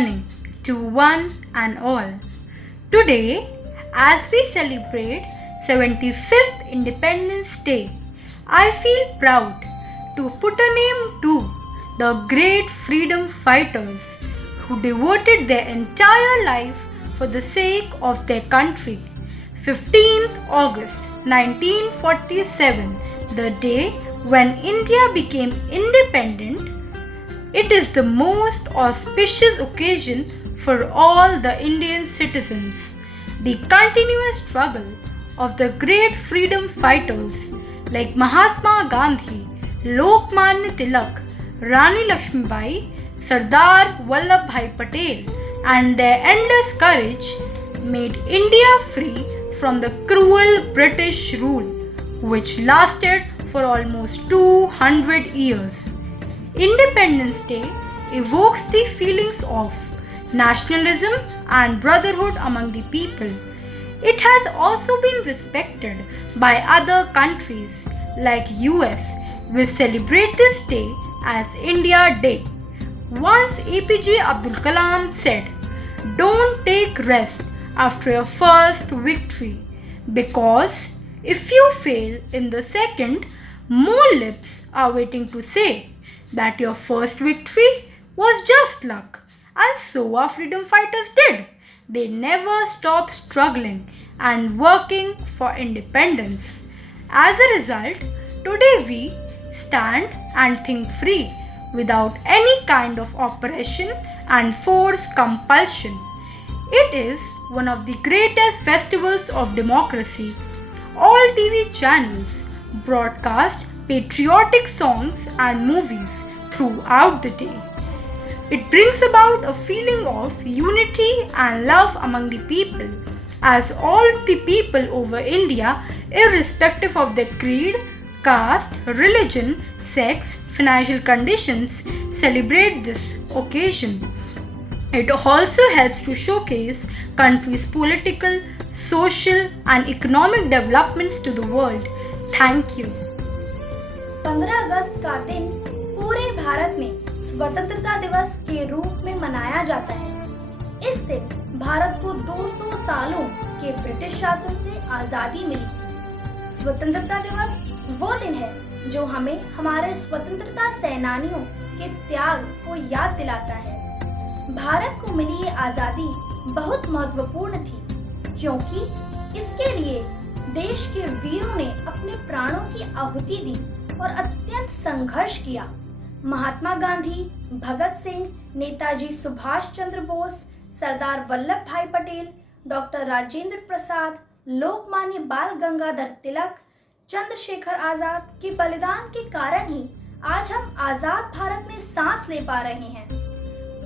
morning to one and all. Today, as we celebrate 75th Independence Day, I feel proud to put a name to the great freedom fighters who devoted their entire life for the sake of their country. 15th August 1947, the day when India became independent, it is the most auspicious occasion for all the Indian citizens. The continuous struggle of the great freedom fighters like Mahatma Gandhi, Lokmanya Tilak, Rani Lakshmibai, Sardar Vallabhbhai Patel, and their endless courage made India free from the cruel British rule, which lasted for almost 200 years. Independence Day evokes the feelings of nationalism and brotherhood among the people. It has also been respected by other countries like US, which celebrate this day as India Day. Once APJ Abdul Kalam said, "Don't take rest after your first victory, because if you fail in the second, more lips are waiting to say that your first victory was just luck." And so our freedom fighters did. They never stopped struggling and working for independence. As a result, today we stand and think free without any kind of oppression and forced compulsion. It is one of the greatest festivals of democracy. All TV channels broadcast patriotic songs and movies throughout the day. It brings about a feeling of unity and love among the people, as all the people over India, irrespective of their creed, caste, religion, sex, financial conditions, celebrate this occasion. It also helps to showcase country's political, social and economic developments to the world. Thank you. 15 अगस्त का दिन पूरे भारत में स्वतंत्रता दिवस के रूप में मनाया जाता है। इस दिन भारत को 200 सालों के ब्रिटिश शासन से आजादी मिली थी। स्वतंत्रता दिवस वो दिन है जो हमें हमारे स्वतंत्रता सेनानियों के त्याग को याद दिलाता है। भारत को मिली ये आजादी बहुत महत्वपूर्ण थी, क्योंकि इसके लिए देश के वीरों ने अपने प्राणों की आहुति दी और अत्यंत संघर्ष किया। महात्मा गांधी, भगत सिंह, नेताजी सुभाष चंद्र बोस, सरदार वल्लभ भाई पटेल, डॉक्टर राजेंद्र प्रसाद, लोकमान्य बाल गंगाधर तिलक, चंद्रशेखर आजाद के बलिदान के कारण ही आज हम आजाद भारत में सांस ले पा रहे हैं।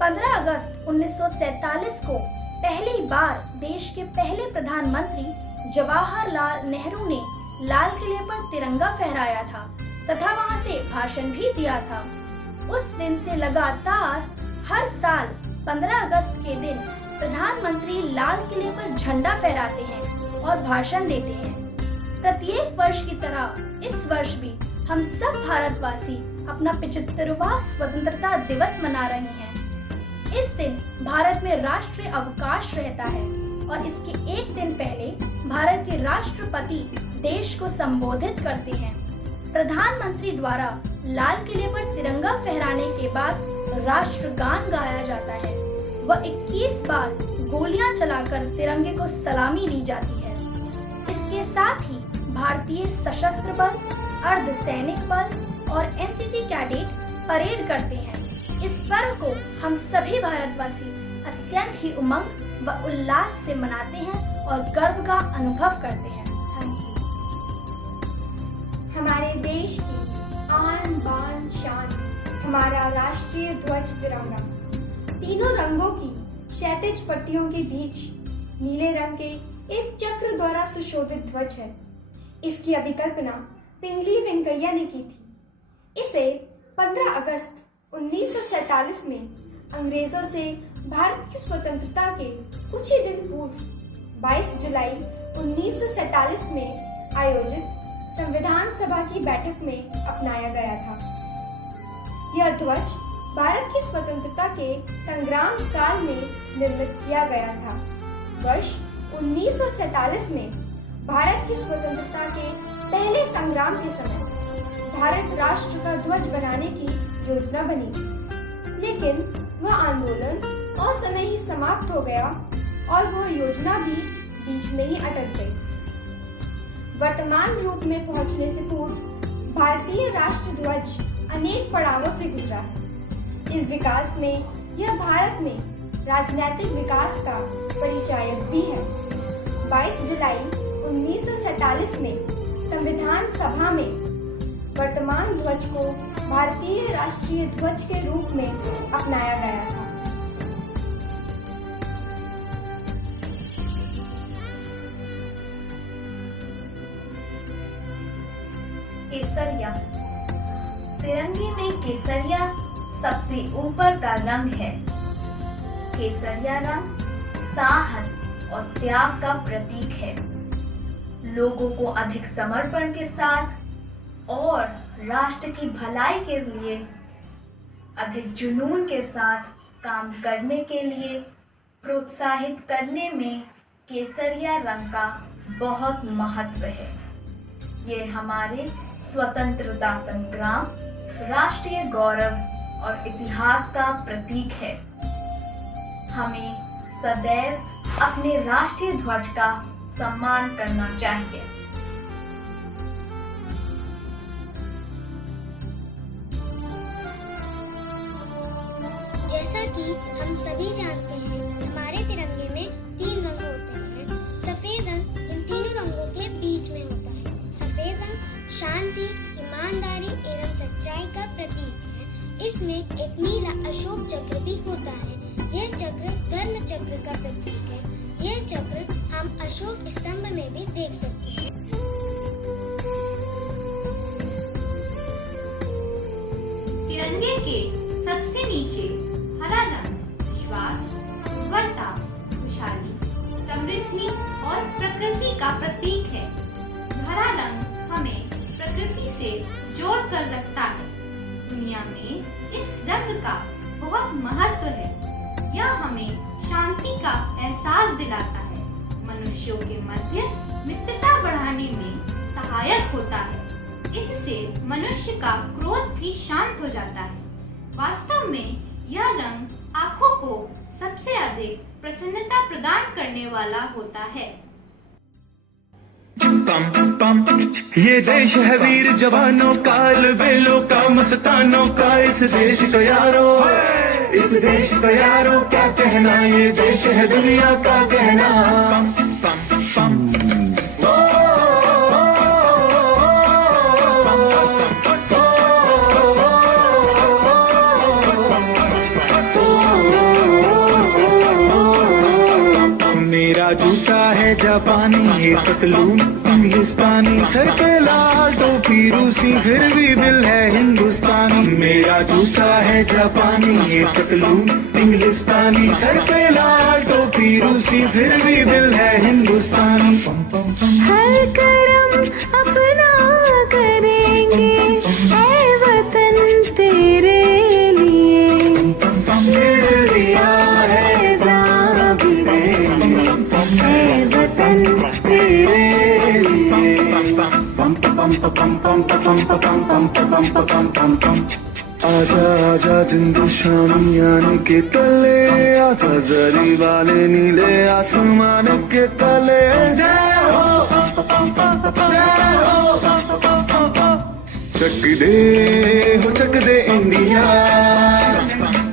15 अगस्त 1947 को पहली बार देश के पहले प्रधानमंत्री जवाहरलाल नेहरू ने लाल किले पर तिरंगा फहराया था तथा वहां से भाषण भी दिया था। उस दिन से लगातार हर साल 15 अगस्त के दिन प्रधानमंत्री लाल किले पर झंडा फहराते हैं और भाषण देते हैं। प्रत्येक वर्ष की तरह इस वर्ष भी हम सब भारतवासी अपना 75वां स्वतंत्रता दिवस मना रहे हैं। इस दिन भारत में राष्ट्रीय अवकाश रहता है और इसके एक दिन पहले भारत के राष्ट्रपति देश को संबोधित करते हैं। प्रधानमंत्री द्वारा लाल किले पर तिरंगा फहराने के बाद राष्ट्रगान गाया जाता है। वह 21 बार गोलियां चलाकर तिरंगे को सलामी दी जाती है। इसके साथ ही भारतीय सशस्त्र बल, अर्धसैनिक बल और एनसीसी कैडेट परेड करते हैं। इस पर्व को हम सभी भारतवासी अत्यंत ही उमंग व उल्लास से मनाते हैं और गर्व का अनुभव करते हैं। हमारे देश की आन बान शान हमारा राष्ट्रीय ध्वज तिरंगा, तीनों रंगों की क्षैतिज पट्टियों के बीच नीले रंग के एक चक्र द्वारा सुशोभित ध्वज है। इसकी अभिकल्पना पिंगली वेंकैया ने की थी। इसे 15 अगस्त 1947 में अंग्रेजों से भारत की स्वतंत्रता के कुछ ही दिन पूर्व 22 जुलाई 1947 में आयोजित संविधान सभा की बैठक में अपनाया गया था। यह ध्वज भारत की स्वतंत्रता के संग्राम काल में निर्मित किया गया था। वर्ष 1947 में भारत की स्वतंत्रता के पहले संग्राम के समय भारत राष्ट्र का ध्वज बनाने की योजना बनी थी, लेकिन वह आंदोलन असमय ही समाप्त हो गया और वह योजना भी बीच में ही अटक गई। वर्तमान रूप में पहुंचने से पूर्व भारतीय राष्ट्र ध्वज अनेक पड़ावों से गुजरा है। इस विकास में यह भारत में राजनीतिक विकास का परिचायक भी है। 22 जुलाई 1947 में संविधान सभा में वर्तमान ध्वज को भारतीय राष्ट्रीय ध्वज के रूप में अपनाया गया था। केसरिया। तिरंगे में केसरिया सबसे ऊपर का रंग है। केसरिया रंग साहस और त्याग का प्रतीक है। लोगों को अधिक समर्पण के साथ और राष्ट्र की भलाई के लिए अधिक जुनून के साथ काम करने के लिए प्रोत्साहित करने में केसरिया रंग का बहुत महत्व है। ये हमारे स्वतंत्रता संग्राम, राष्ट्रीय गौरव और इतिहास का प्रतीक है। हमें सदैव अपने राष्ट्रीय ध्वज का सम्मान करना चाहिए। जैसा कि हम सभी जानते हैं, हमारे तिरंगे में 3 रंग होते हैं। सफेद रंग इन तीनों रंगों के बीच में होता है। सफेद रंग शांति, ईमानदारी एवं सच्चाई का प्रतीक है। इसमें एक नीला अशोक चक्र भी होता है। यह चक्र धर्म चक्र का प्रतीक है। यह चक्र हम अशोक स्तंभ में भी देख सकते हैं। तिरंगे के सबसे नीचे हरा रंग विश्वास, उर्वरता, खुशहाली, समृद्धि और प्रकृति का प्रतीक है। हरा रंग हमें प्रकृति से जोड़कर रखता है। दुनिया में इस रंग का बहुत महत्व है। यह हमें शांति का एहसास दिलाता है। मनुष्यों के मध्य मित्रता बढ़ाने में सहायक होता है। इससे मनुष्य का क्रोध भी शांत हो जाता है। वास्तव में यह रंग आँखों को सबसे अधिक प्रसन्नता प्रदान करने वाला होता है। ये देश है वीर जवानों का, बेलों का, मस्तानों का। इस देश का यारो, इस देश का यारो क्या कहना। ये देश है दुनिया का कहना। मेरा जूता है जापानी, ये पतलून इंग्लिस्तानी। सर पे लाल टोपी रूसी, फिर भी दिल है हिंदुस्तानी। मेरा जूता है जापानी, ये पतलून इंग्लिस्तानी। सर पे लाल टोपी रूसी, फिर भी दिल है हिंदुस्तानी। हर करम अपना करेंगे ऐ वतन तेरे लिए। दिया है जान भी ऐ वतन तेरे लिए। आजा आजा जिंदू शामी आने के तले, आजा जरी वाले नीले आसमान के तले। जय हो, जय हो। चक दे इंडिया,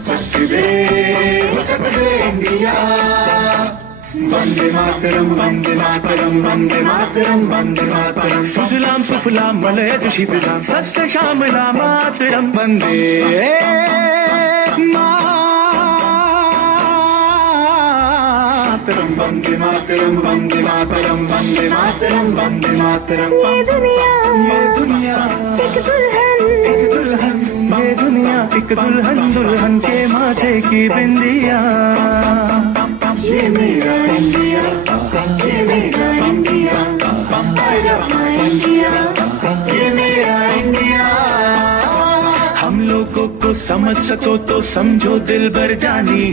चक दे इंडिया। वंदे मातरम, वंदे मातरम, वंदे मातरम, वंदे मातरम। सुजलाम सुफलाम मलयज शीतलाम, सत्य श्यामला मातरम। वंदे मातरम, वंदे मातरम, वंदे मातरम, वंदे मातरम, वंदे मातरम। ये दुनिया एक दुल्हन, ये दुनिया एक दुल्हन। दुल्हन के माथे की बिंदिया। ये मेरा इंडिया, ये मेरा India. I love my India, ये मेरा इंडिया। हम लोगों को समझ सको तो समझो दिल भर जानी,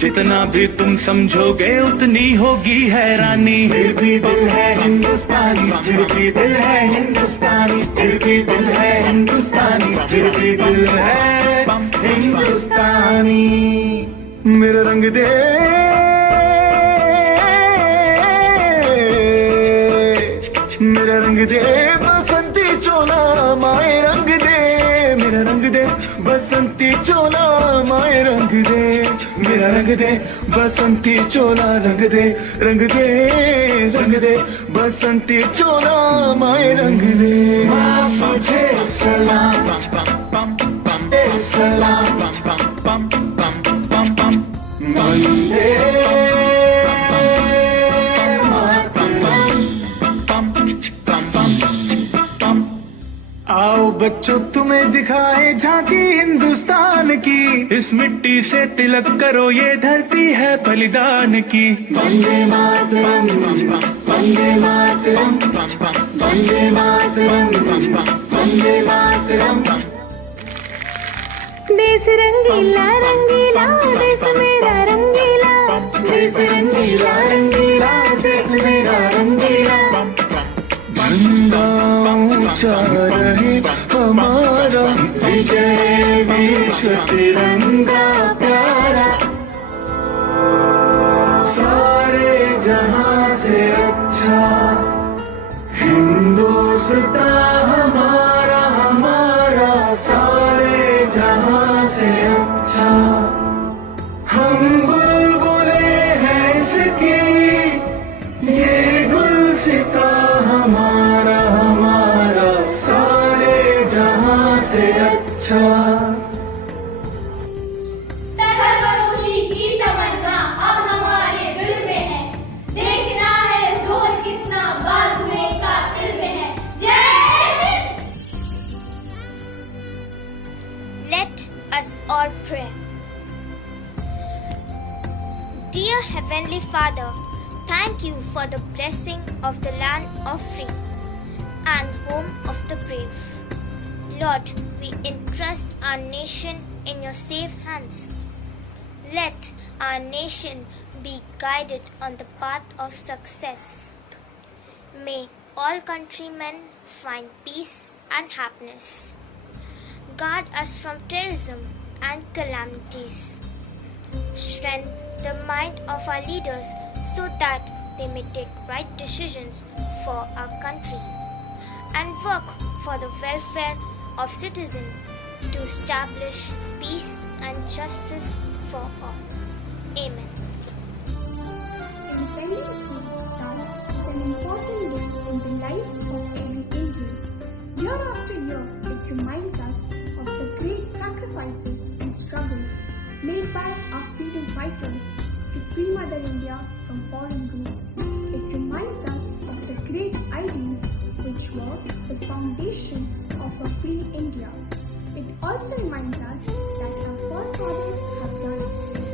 जितना भी तुम समझोगे उतनी होगी हैरानी। फिर भी दिल है हिंदुस्तानी, फिर भी दिल है हिंदुस्तानी, फिर भी दिल है हिंदुस्तानी, फिर भी दिल है हिंदुस्तानी। मेरा रंग दे मेरा रंग दे बसंती चोला माए रंग दे, मेरा रंग दे बसंती चोला माए रंग दे, मेरा रंग दे बसंती चोला रंग दे, रंग दे रंग दे बसंती चोला माए रंग दे। मुझे सलाम सलाम वंदे आओ बच्चों तुम्हें दिखाए झांकी हिंदुस्तान की, इस मिट्टी से तिलक करो ये धरती है बलिदान की। वंदे मातरम वंदे मातरम वंदे मातरम वंदे मातरम। देश रंगीला रंगीला देश मेरा रंगीला, देश रंगीला रंगीला देश मेरा रंगीला। झंडा ऊंचा रहे हमारा, विजय विश्व तिरंगा प्यारा। सारे जहां से अच्छा हिंदुस्तान हमारा हमारा, सारे जहां से अच्छा। हम बुलबुले हैं इसकी, ये गुलसिता हमारा हमारा, सारे जहां से अच्छा। सर्वरोशी की तमन्ना अब हमारे दिल में है, देखना है जोर कितना बाजुए कातिल में है। जय Hind. Let us all pray. Dear Heavenly Father, thank you for the blessing of the land of free and home of the brave. Lord, we entrust our nation in your safe hands. Let our nation be guided on the path of success. May all countrymen find peace and happiness. Guard us from terrorism and calamities. Strengthen the mind of our leaders so that they may take right decisions for our country and work for the welfare of citizens to establish peace and justice for all. Amen. Independence Day thus is an important day in the life of every Indian. Year after year, it reminds us of the great sacrifices and struggles made by our freedom fighters to free Mother India from foreign rule. It reminds us of the great ideals which were the foundation of a free India. It also reminds us that our forefathers have done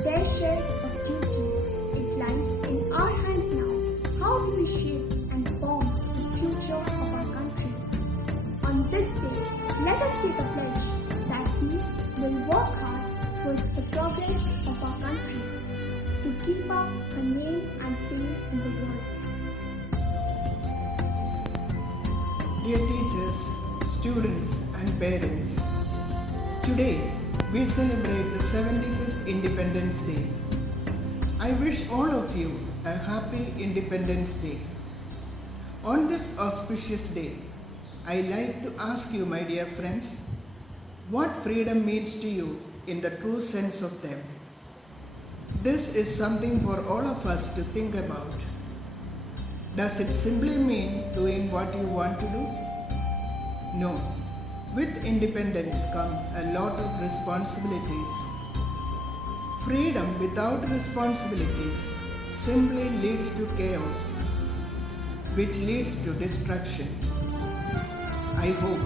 their share of duty. It lies in our hands now. How do we shape and form the future of our country? On this day, let us take a pledge that we will work hard towards the progress of our country to keep up her name and fame in the world. Dear teachers, students and parents, today we celebrate the 75th Independence Day. I wish all of you a happy Independence Day. On this auspicious day, I like to ask you, my dear friends, what freedom means to you in the true sense of them. This is something for all of us to think about. Does it simply mean doing what you want to do? No. With independence come a lot of responsibilities. Freedom without responsibilities simply leads to chaos, which leads to destruction. I hope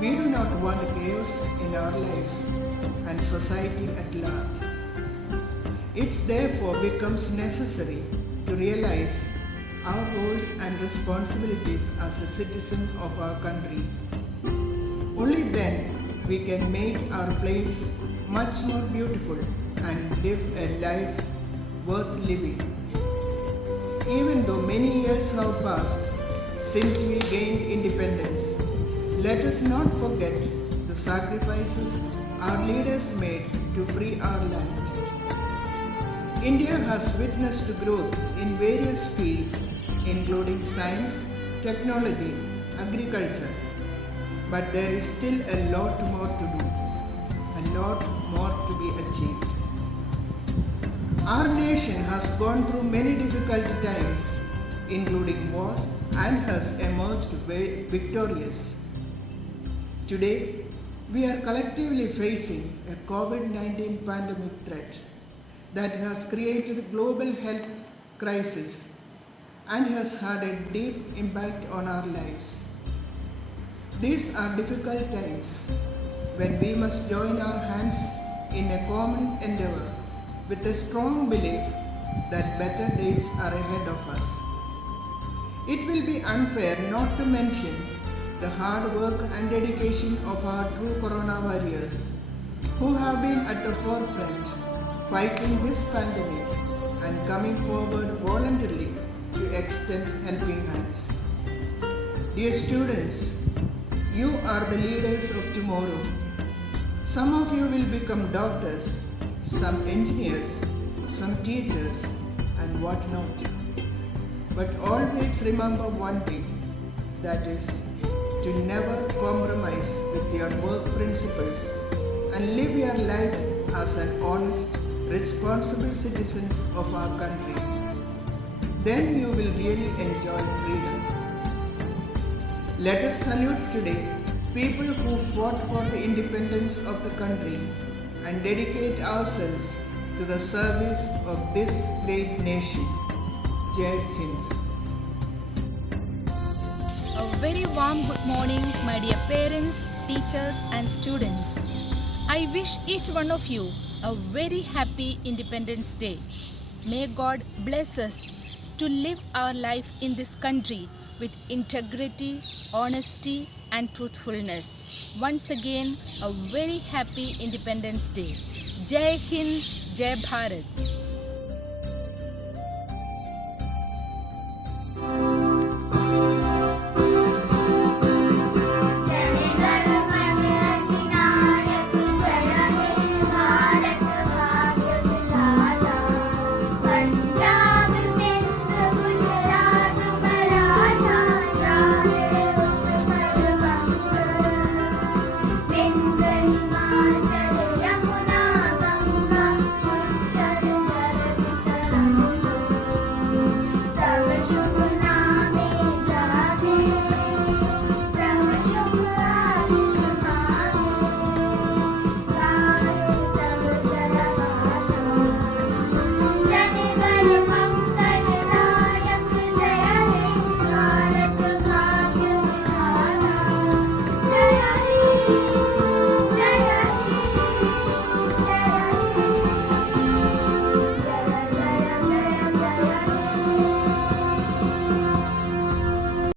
we do not want chaos in our lives and society at large. It therefore becomes necessary to realize our roles and responsibilities as a citizen of our country. Only then we can make our place much more beautiful and live a life worth living. Even though many years have passed since we gained independence, let us not forget the sacrifices our leaders made to free our land. India has witnessed growth in various fields including science, technology, agriculture. But there is still a lot more to do, a lot more to be achieved. Our nation has gone through many difficult times, including wars, and has emerged victorious. Today, we are collectively facing a COVID-19 pandemic threat that has created a global health crisis and has had a deep impact on our lives. These are difficult times when we must join our hands in a common endeavor with a strong belief that better days are ahead of us. It will be unfair not to mention the hard work and dedication of our true Corona warriors who have been at the forefront fighting this pandemic and coming forward voluntarily to extend helping hands. Dear students, you are the leaders of tomorrow. Some of you will become doctors, some engineers, some teachers, and what not. But always remember one thing, that is, to never compromise with your work principles and live your life as an honest, responsible citizens of our country. Then you will really enjoy freedom. Let us salute today people who fought for the independence of the country and dedicate ourselves to the service of this great nation. Jai Hind. A very warm good morning, my dear parents, teachers and students. I wish each one of you a very happy Independence Day. May God bless us to live our life in this country with integrity, honesty and truthfulness. Once again, a very happy Independence Day. Jai Hind, Jai Bharat. जय